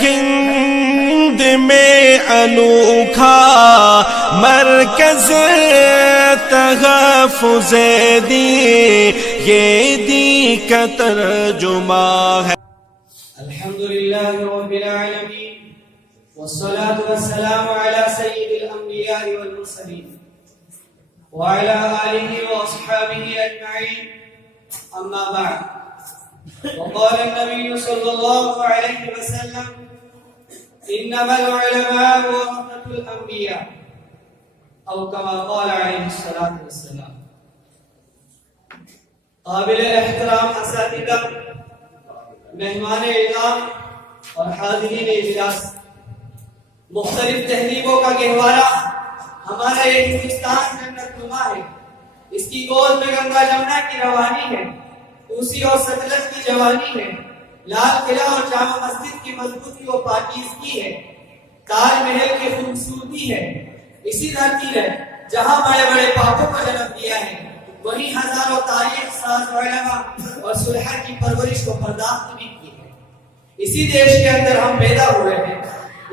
ہند میں انوکھا مرکز تحفظ دین، یہ دین کا ترجمہ ہے۔ الحمدللہ رب العالمین، والصلاة والسلام على سید الانبیاء والمرسلین وعلى آلہ واصحابہ اجمعین، اما بعد، وقال النبی صلی اللہ علیہ وسلم: انما العلماء ورثة الانبیاء، او کما قال علیہ الصلاۃ والسلام۔ قابل احترام اساتذہ، مہمان اعزام اور حاضرین اجلاس، مختلف تہذیبوں کا گہوارہ ہمارا یہ ہندوستان جنت نما ہے۔ اس کی گود میں گنگا جمنا کی روانی ہے، کوسی اور ستلج کی جوانی ہے، لال قلعہ اور جامع مسجد کی مضبوطی و پاکیزگی ہے، تاج محل کی خوبصورتی ہے۔ اسی دھرتی ہے جہاں بڑے بڑے پاپوں کو جنم دیا ہے، وہیں ہزاروں تاریخ ساز علماء اور صلحاء کی پرورش کو پرداخت بھی کی ہے۔ اسی دیش کے اندر ہم پیدا ہوئے ہیں،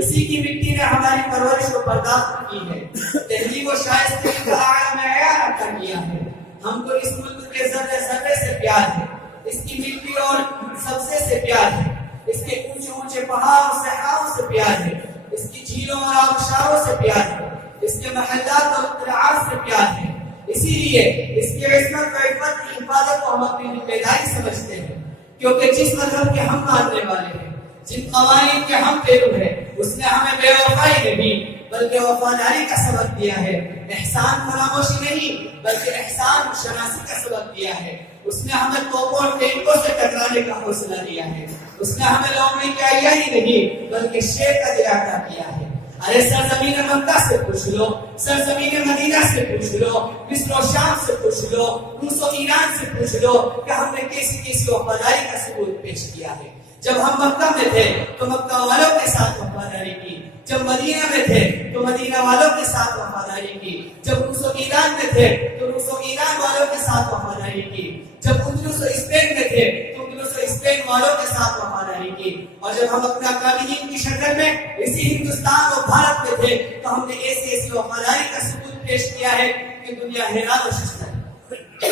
اسی کی مٹی نے ہماری پرورش کو پرداخت کی ہے، تہذیب و شائستگی کا اعلیٰ معیار عطا کیا ہے۔ ہم کو اس ملک کے ذرے ذرے سے پیار ہے، اس کی مٹی اور سبزے سے پیار ہے، اس کے اونچے اونچے پہاڑ اور صحراؤں سے پیار ہے، اس کی جھیلوں اور آبشاروں سے پیار ہے، اس کے محلات اور اختراعات سے پیار ہے۔ اسی لیے اس کی عصمت و عفت کی حفاظت کو ہم اپنی ذمہ داری سمجھتے ہیں، کیونکہ جس مذہب کے ہم ماننے والے ہیں، جن قوانین کے ہم پیرو ہیں، اس نے ہمیں بے وفائی نہیں بلکہ وفاداری کا سبق دیا ہے۔ احسان فراموشی نہیں بلکہ احسان شناسی کا سبق دیا ہے۔ اس نے ہمیں توپوں اور ٹینکوں سے ٹکرانے کا حوصلہ دیا ہے۔ اس نے ہمیں لومڑی کی عیائی نہیں بلکہ شیر کا دل عطا کیا ہے۔ ارے سرزمین مکہ سے پوچھ لو، سرزمین مدینہ سے پوچھ لو، مصر و شام سے پوچھ لو، روس و ایران سے پوچھ لو کہ ہم نے کیسی کیسی وفاداری کا ثبوت پیش کیا ہے۔ جب ہم مکہ میں تھے تو مکہ والوں کے ساتھ وفاداری کی، جب مدینہ میں تھے تو مدینہ والوں کے ساتھ وفاداری کی، جب روس و ایران میں تھے تو روس و ایران والوں کے ساتھ وفاداری کی، جب اندلس و اسپین میں تھے تو اندلس و اسپین والوں کے ساتھ وفاداری کی، اور جب ہم اپنا قابلین کی شکل میں اسی ہندوستان اور بھارت میں تھے تو ہم نے ایسی وفاداری کا ثبوت پیش کیا ہے کہ دنیا حیران و شگفتہ ہے۔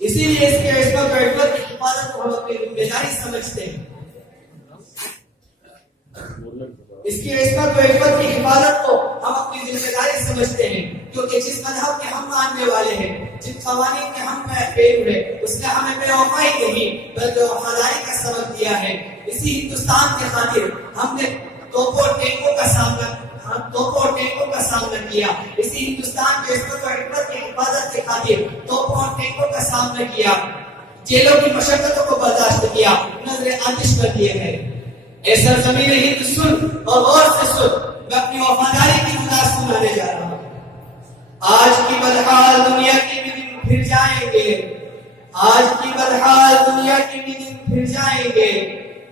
اسی لیے اس کے عصمت و عفت کی حفاظت کو ہم اپنی ذمہ داری سمجھتے ہیں۔ اس کی عصمت و عفت کی حفاظت کو ہم اپنی ذمہ داری سمجھتے ہیں، کیونکہ جس مذہب کے ہم ماننے والے ہیں، جن قوانین کے ہم پیرو ہیں، اس نے ہمیں بے وفائی نہیں بلکہ وفاداری کا سبق دیا ہے۔ اسی ہندوستان کے خاطر ہم نے توپوں اور ٹینکوں کا سامنا کیا، اسی ہندوستان کے عصمت و عفت کی حفاظت کے خاطر توپوں اور ٹینکوں کا سامنا کیا، جیلوں کی مشقتوں کو برداشت کیا، نظر آتش کر دیے گئے۔ اے سرزمین ہند سن اور غور سے سن، میں اپنی وفاداری کی گزار سنانے جا رہا ہوں۔ آج کی بدحال دنیا کے بھی دن پھر جائیں گے، آج کی بدحال دنیا کے بھی دن پھر جائیں گے،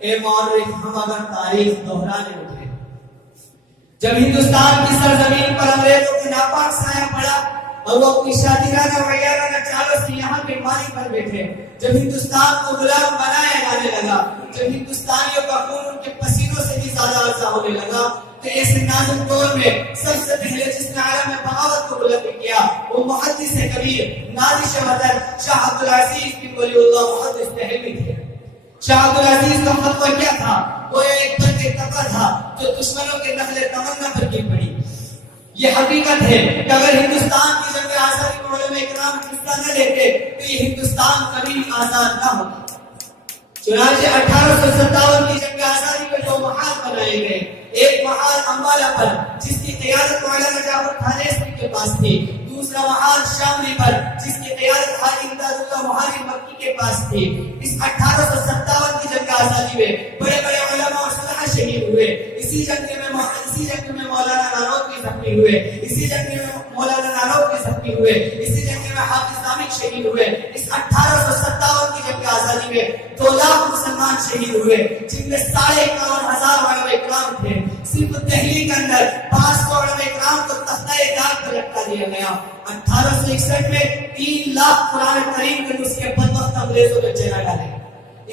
اے مورخ ہم اگر تاریخ دہرانے اٹھے۔ جب ہندوستان کی سرزمین پر انگریزوں کے ناپاک سایہ پڑا اور وہ اپنی شادیانہ وغیرہ چالوں سے یہاں کے مالی پر بیٹھے، جب ہندوستان کو غلام بنایا جانے لگا، جب ہندوستانیوں کا خون ان کے پسینوں سے بھی زیادہ عرصہ ہونے لگا، تو ایسے نازک دور میں سب سے پہلے جس نے عالم بغاوت کو بلند کیا وہ محدث کبیر نازش وطن شاہ عبدالعزیز بن ولی اللہ محدث دہلوی تھے۔ شاہ عبدالعزیز کا فتویٰ کیا تھا؟ وہ ایک برق تپا تھا جو دشمنوں کے نخل تمنا پر گر پڑی۔ یہ حقیقت ہے کہ اگر ہندوستان کی جنگ آزادی میں علماء اکرام حصہ نہ لیتے تو یہ ہندوستان کبھی آزاد نہ ہوتا۔ چنانچہ 1857 کی جنگ آزادی میں دو محال بنائے گئے، ایک محال امبالہ پر جس کی قیادت مولانا جعفر تھانیسوی کے پاس تھی، دوسرا محال شاملی پر جس کی قیادت حاجی امداد اللہ مہاجر مکی کے پاس تھی۔ اس 1857 کی جنگ آزادی میں بڑے بڑے علماء اور صلحاء شہید ہوئے۔ اسی جنگ میں مولانا نانوتوی زخمی ہوئے، اسی جنگ میں مولانا نانوتوی زخمی ہوئے، اسی جنگ میں حافظ نامک شہید ہوئے۔ اس 1857 کی جنگ آزادی میں 2 لاکھ مسلمان شہید ہوئے، جن میں 51,000 علماء اکرام تھے۔ صرف دہلی کے اندر 500 علماء اکرام کو تختہ اعدام پر لٹکا دیا گیا۔ 1861 میں 3 لاکھ قرآن کریم کے نسخے بدبخت انگریزوں نے جلا ڈالے۔